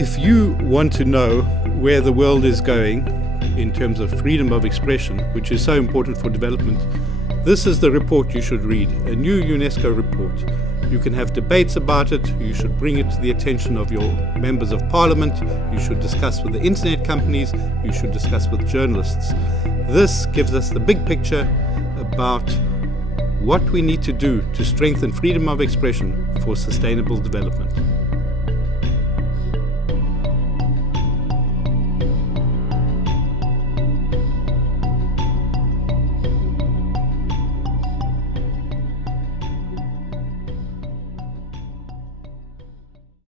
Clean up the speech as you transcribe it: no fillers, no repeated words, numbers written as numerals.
If you want to know where the world is going in terms of freedom of expression, which is so important for development, this is the report you should read, a new UNESCO report. You can have debates about it, you should bring it to the attention of your members of parliament, you should discuss with the internet companies, you should discuss with journalists. This gives us the big picture about what we need to do to strengthen freedom of expression for sustainable development.